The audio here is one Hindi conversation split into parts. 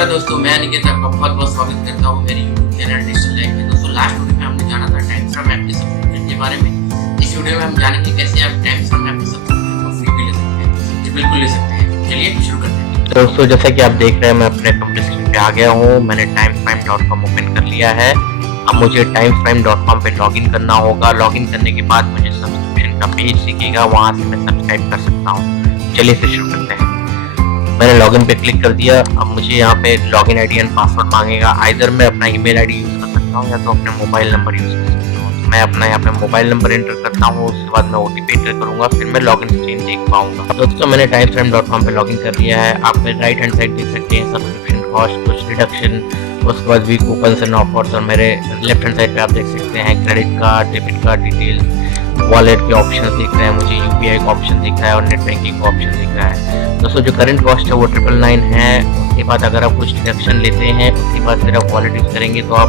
नमस्कार दोस्तों, मैं अनिकेत आपका बहुत बहुत स्वागत करता हूँ मेरी यूट्यूब चैनल डिजिटल लाइफ में। दोस्तों लास्ट वीडियो में हमने जाना था टाइम फ्रॉम ऐप के सब्सक्रिप्शन के बारे में। इस वीडियो में हम जानेंगे कैसे आप टाइम फ्रॉम ऐप के सब्सक्रिप्शन को फ्री में ले सकते हैं। जी बिल्कुल ले सकते हैं। चलिए शुरू करते हैं। दोस्तों जैसा कि आप देख रहे हैं मैं अपने कंप्यूटर स्क्रीन पे आ गया हूँ। मैंने timeframe.com ओपन कर लिया है। अब मुझे timeframe.com पे लॉगिन करना होगा। लॉगिन करने के बाद मुझे सब्सक्रिप्शन का पेज दिखेगा, वहाँ से मैं सब्सक्राइब कर सकता हूँ। चलिए फिर शुरू करते हैं। मैंने लॉगिन पे क्लिक कर दिया। अब मुझे यहाँ पे लॉगिन आईडी एंड पासवर्ड मांगेगा। आइदर मैं अपना ईमेल आईडी यूज़ कर सकता हूँ या तो अपने मोबाइल नंबर यूज़ कर सकता हूँ। तो मैं अपना यहाँ पे मोबाइल नंबर एंटर करता हूँ, उसके बाद मैं ओटीपी एंटर करूँगा, फिर मैं लॉगिन स्क्रीन देख पाऊंगा। दोस्तों मैंने timeframe.com पे लॉगिन कर लिया है। आप राइट हैंड साइड देख सकते हैं सब्सक्रिप्शन कॉस्ट, कुछ रिडक्शन, उसके बाद भी कूपन्स एंड ऑफर्स, और मेरे लेफ्ट हैंड साइड पे आप देख सकते हैं credit card, debit card details, wallet के ऑप्शन दिख रहे हैं, मुझे यूपीआई का ऑप्शन दिख रहा है और नेट बैंकिंग का ऑप्शन दिख रहा है। दोस्तों जो करंट कॉस्ट है वो 999 है। उसके बाद अगर आप कुछ डिडक्शन लेते हैं, उसके बाद फिर आप वॉलेट यूज़ करेंगे तो आप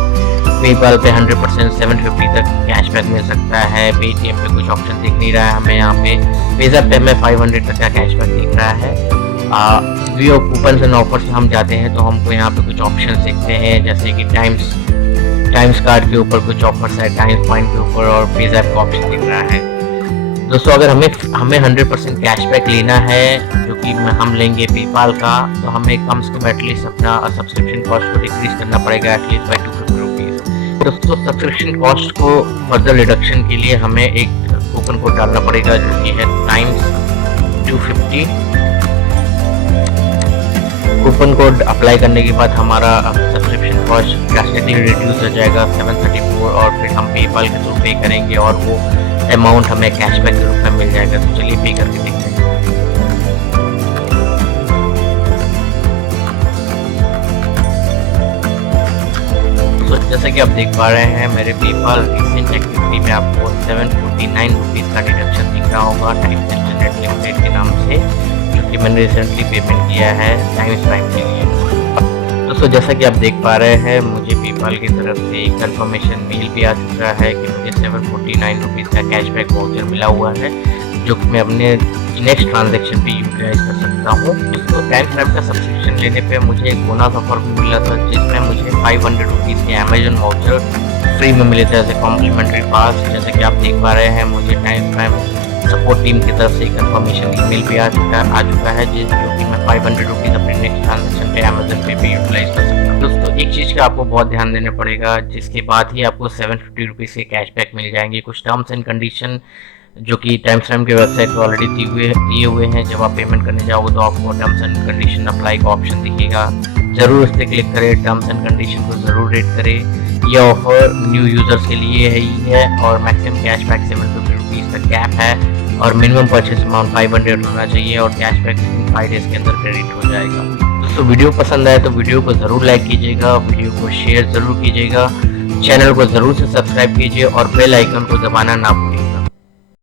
पेपाल पे 100% 750 तक कैशबैक मिल सकता है। पेटीएम पे कुछ ऑप्शन दिख नहीं रहा है हमें यहाँ पे। पेज़ैप पे हमें 500 तक का कैशबैक दिख रहा है। व्यू कूपन्स एंड ऑफर्स हम जाते हैं तो हमको यहाँ पे कुछ ऑप्शन दिखते हैं, जैसे कि टाइम्स कार्ड के ऊपर कुछ ऑफर्स है, टाइम्स पॉइंट के ऊपर, और पेज़ैप का ऑप्शन दिख रहा है। दोस्तों अगर हमें 100% कैशबैक लेना है, जो कि हम लेंगे पेपाल का, तो हमें कम से कम एटलीस्ट अपना सब्सक्रिप्शन कॉस्ट को डिक्रीज करना पड़ेगा एटलीस्ट बाई 250 रुपीज़। दोस्तों सब्सक्रिप्शन कॉस्ट को फर्दर रिडक्शन के लिए हमें एक कूपन कोड डालना पड़ेगा, जो कि है times250। कूपन कोड अप्लाई करने के बाद हमारा सब्सक्रिप्शन कॉस्ट ड्रास्टिकली रिड्यूस हो जाएगा 734, और फिर हम पेपाल के थ्रू पे करेंगे और वो अमाउंट हमें कैशबैक के रूप में मिल जाएगा। तो चलिए पे करके देखते हैं। तो जैसा कि आप देख पा रहे हैं मेरे पेपाल रिसेंट एक्टिविटी में आपको 749 रुपीज़ का डिडक्शन दिख रहा होगा टाइम्स इंटरनेट लिमिटेड के नाम से, जो कि मैंने रिसेंटली पेमेंट किया है टाइम्स प्राइम के लिए। दोस्तों जैसा कि आप देख पा रहे हैं मुझे पेपाल की तरफ से एक कंफर्मेशन मेल भी आ चुका है कि मुझे 749 रुपीज़ का कैशबैक वाउचर मिला हुआ है, जो कि मैं अपने नेक्स्ट ट्रांजैक्शन पे यूटिलाइज कर सकता हूँ। तो टाइमफ्रेम का सब्सक्रिप्शन लेने पे मुझे एक बोनस ऑफर भी मिला था, जिसमें मुझे 500 रुपीज़ के अमेजन वाउचर फ्री में मिले थे एज ए कॉम्प्लीमेंट्री पास। जैसे कि आप देख पा रहे हैं मुझे टाइमफ्रेम सपोर्ट टीम की तरफ से कंफर्मेशन ईमेल भी आ चुका है, जो कि मैं 500 रुपीज़ अपने नेक्स्ट ट्रांजेक्शन पे अमेजन पे भी यूटिलाइज कर सकता हूँ। दोस्तों एक चीज़ का आपको बहुत ध्यान देना पड़ेगा, जिसके बाद ही आपको 750 रुपीज़ के कैशबैक मिल जाएंगे। कुछ टर्म्स एंड कंडीशन जो कि टाइमफ्रेम के वेबसाइट पर ऑलरेडी दिए हुए हैं। जब आप पेमेंट करने जाओगे तो आपको टर्म्स एंड कंडीशन अप्लाई का ऑप्शन दिखेगा, ज़रूर उस पर क्लिक करें, टर्म्स एंड कंडीशन को ज़रूर रीड करें। यह ऑफर न्यू यूज़र्स के लिए ही है और मैक्सिमम कैशबैक 750 रुपीज़ का कैप है, और मिनिमम परचेज अमाउंट 500 होना चाहिए, और कैशबैक 5 डेज़ के अंदर क्रेडिट हो जाएगा। दोस्तों वीडियो पसंद आए तो वीडियो को ज़रूर लाइक कीजिएगा, वीडियो को शेयर ज़रूर कीजिएगा, चैनल को ज़रूर से सब्सक्राइब कीजिए और बेल आइकन को दबाना ना भूलिए।